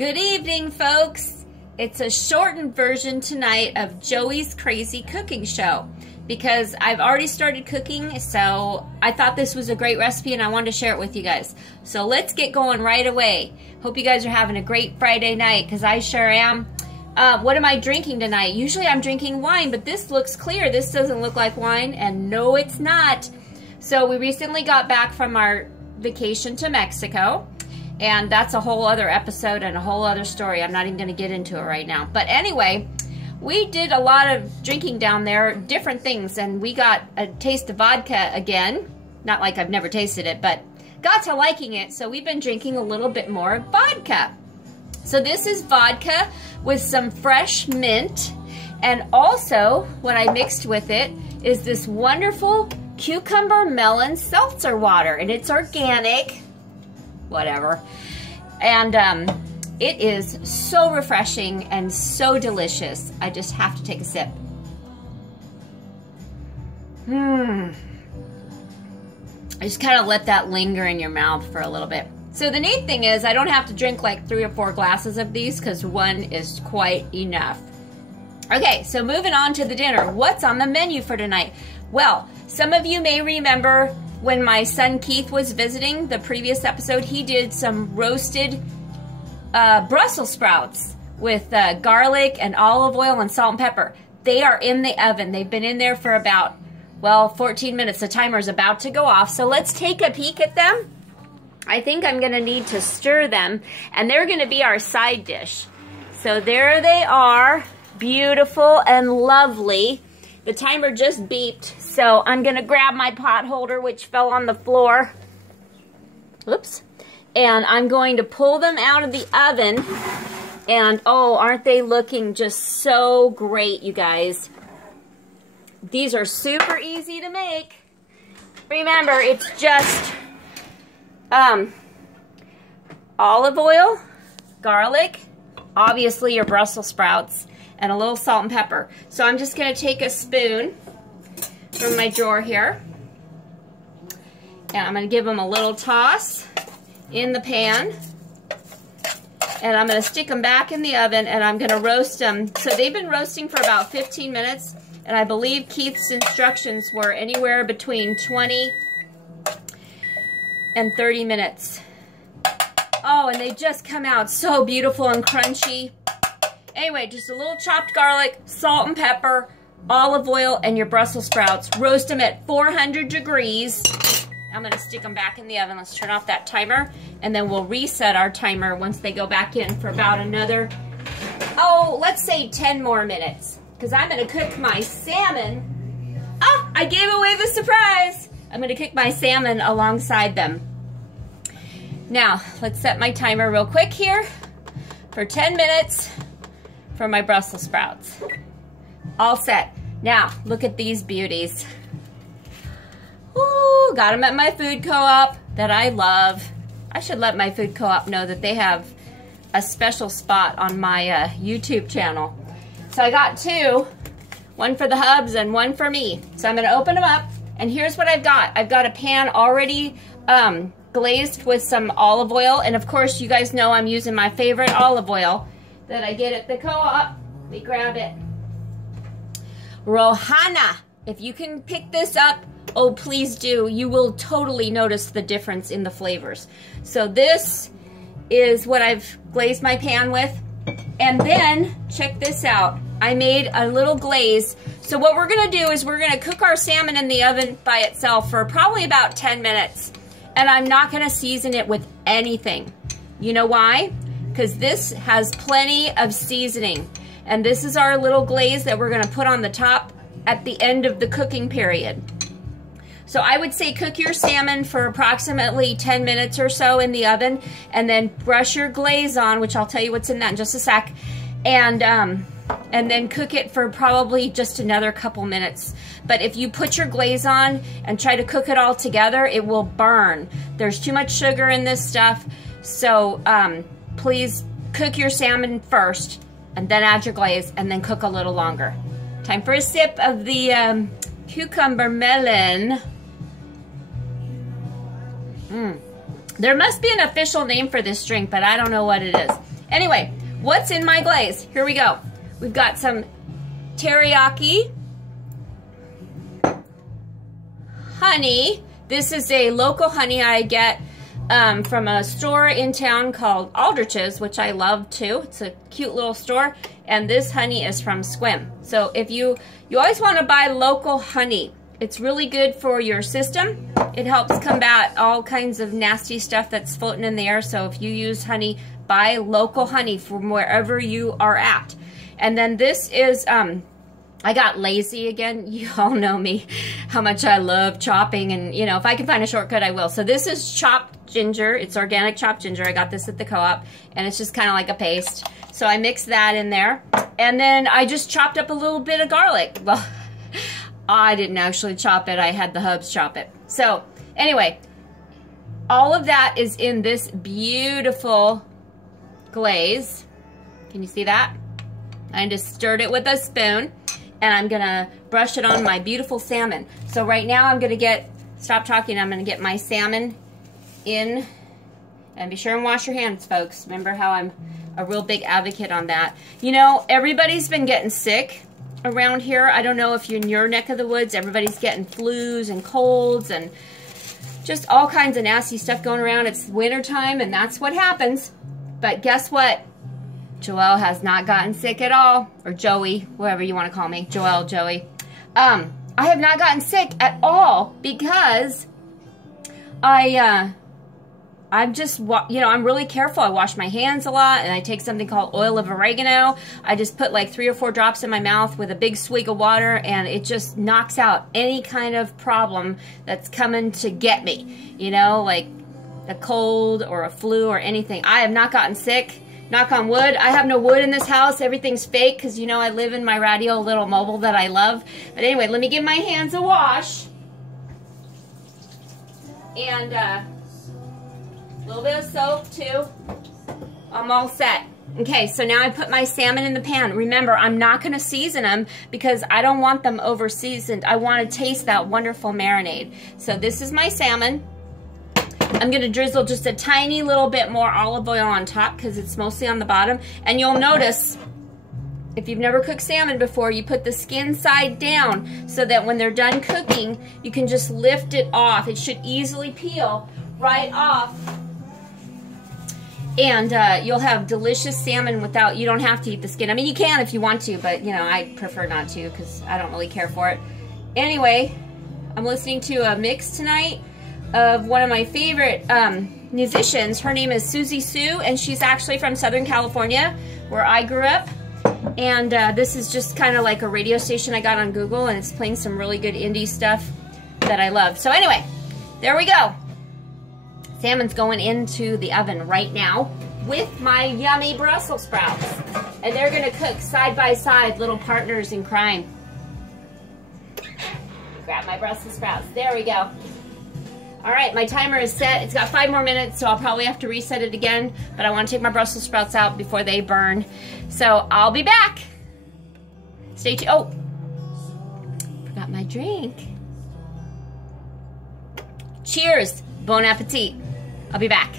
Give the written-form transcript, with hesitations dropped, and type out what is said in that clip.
Good evening, folks. It's a shortened version tonight of Joey's Crazy Cooking Show because I've already started cooking, so I thought this was a great recipe and I wanted to share it with you guys. So let's get going right away. Hope you guys are having a great Friday night because I sure am. What am I drinking tonight? Usually I'm drinking wine, but this looks clear. This doesn't look like wine, and no, it's not. So we recently got back from our vacation to Mexico. And that's a whole other episode and a whole other story. I'm not even going to get into it right now. But anyway, we did a lot of drinking down there, different things, and we got a taste of vodka again. Not like I've never tasted it, but got to liking it. So we've been drinking a little bit more vodka. So this is vodka with some fresh mint. And also, what I mixed with it is this wonderful cucumber melon seltzer water. And it's organic. Whatever. And it is so refreshing and so delicious. I just have to take a sip. I just kind of let that linger in your mouth for a little bit. So the neat thing is I don't have to drink like 3 or 4 glasses of these because one is quite enough. Okay, so moving on to the dinner. What's on the menu for tonight? Well, some of you may remember when my son Keith was visiting the previous episode, he did some roasted Brussels sprouts with garlic and olive oil and salt and pepper. They are in the oven. They've been in there for about, well, 14 minutes. The timer is about to go off. So let's take a peek at them. I think I'm going to need to stir them, and they're going to be our side dish. So there they are, beautiful and lovely. The timer just beeped, so I'm going to grab my pot holder, which fell on the floor. Oops. And I'm going to pull them out of the oven. And, oh, aren't they looking just so great, you guys? These are super easy to make. Remember, it's just olive oil, garlic, obviously your Brussels sprouts, and a little salt and pepper. So I'm just going to take a spoon from my drawer here, and I'm going to give them a little toss in the pan, and I'm going to stick them back in the oven, and I'm going to roast them. So they've been roasting for about 15 minutes, and I believe Keith's instructions were anywhere between 20 and 30 minutes. Oh, and they just come out so beautiful and crunchy. Anyway, just a little chopped garlic, salt and pepper, olive oil, and your Brussels sprouts. Roast them at 400 degrees. I'm going to stick them back in the oven. Let's turn off that timer, and then we'll reset our timer once they go back in for about another, oh, let's say 10 more minutes, because I'm going to cook my salmon. Oh, I gave away the surprise. I'm going to cook my salmon alongside them. Now, let's set my timer real quick here for 10 minutes. For my Brussels sprouts. All set. Now, look at these beauties. Ooh, got them at my food co-op that I love. I should let my food co-op know that they have a special spot on my YouTube channel. So I got 2, one for the hubs and one for me. So I'm going to open them up, and here's what I've got. I've got a pan already glazed with some olive oil, and of course you guys know I'm using my favorite olive oil that I get at the co-op. Let me grab it. Rohana. If you can pick this up, oh, please do. You will totally notice the difference in the flavors. So this is what I've glazed my pan with. And then, check this out. I made a little glaze. So what we're going to do is we're going to cook our salmon in the oven by itself for probably about 10 minutes. And I'm not going to season it with anything. You know why? Because this has plenty of seasoning. And this is our little glaze that we're going to put on the top at the end of the cooking period. So I would say cook your salmon for approximately 10 minutes or so in the oven, and then brush your glaze on, which I'll tell you what's in that in just a sec, and then cook it for probably just another couple minutes. But if you put your glaze on and try to cook it all together, it will burn. There's too much sugar in this stuff, so please cook your salmon first and then add your glaze and then cook a little longer. Time for a sip of the cucumber melon. There must be an official name for this drink, but I don't know what it is. Anyway, what's in my glaze? Here we go. We've got some teriyaki, honey. This is a local honey I get from a store in town called Aldrich's, which I love too. It's a cute little store. And this honey is from Squim. So if you always want to buy local honey. It's really good for your system. It helps combat all kinds of nasty stuff that's floating in the air. So if you use honey, buy local honey from wherever you are at. And then this is, I got lazy again. You all know me, how much I love chopping, and you know, if I can find a shortcut, I will. So this is chopped ginger. It's organic chopped ginger. I got this at the co-op, and it's just kind of like a paste. So I mix that in there. And then I just chopped up a little bit of garlic. Well, I didn't actually chop it. I had the hubs chop it. So anyway, all of that is in this beautiful glaze. Can you see that? I just stirred it with a spoon, and I'm gonna brush it on my beautiful salmon. So right now I'm gonna stop talking, I'm gonna get my salmon in, and be sure and wash your hands, folks. Remember how I'm a real big advocate on that. You know, everybody's been getting sick around here. I don't know if you're in your neck of the woods. Everybody's getting flus and colds and just all kinds of nasty stuff going around. It's winter time, and that's what happens. But guess what? Joelle has not gotten sick at all. Or Joey, whoever you want to call me. Joelle, Joey. I have not gotten sick at all because I'm just, you know, I'm really careful. I wash my hands a lot, and I take something called oil of oregano. I just put like 3 or 4 drops in my mouth with a big swig of water, and it just knocks out any kind of problem that's coming to get me. You know, like a cold or a flu or anything. I have not gotten sick. Knock on wood. I have no wood in this house. Everything's fake because, you know, I live in my radio little mobile that I love. But anyway, let me give my hands a wash. And a little bit of soap too. I'm all set. Okay, so now I put my salmon in the pan. Remember, I'm not going to season them because I don't want them over seasoned. I want to taste that wonderful marinade. So this is my salmon. I'm going to drizzle just a tiny little bit more olive oil on top because it's mostly on the bottom. And you'll notice, if you've never cooked salmon before, you put the skin side down so that when they're done cooking, you can just lift it off. It should easily peel right off. And you'll have delicious salmon without, you don't have to eat the skin. I mean, you can if you want to, but you know, I prefer not to because I don't really care for it. Anyway, I'm listening to a mix tonight of one of my favorite musicians. Her name is Susie Sue, and she's actually from Southern California, where I grew up. And this is just kind of like a radio station I got on Google, and it's playing some really good indie stuff that I love. So anyway, there we go. Salmon's going into the oven right now with my yummy Brussels sprouts. And they're gonna cook side by side, little partners in crime. Grab my Brussels sprouts, there we go. All right, my timer is set. It's got 5 more minutes, so I'll probably have to reset it again, but I want to take my Brussels sprouts out before they burn. So I'll be back. Stay tuned. Oh, forgot my drink. Cheers. Bon appetit. I'll be back.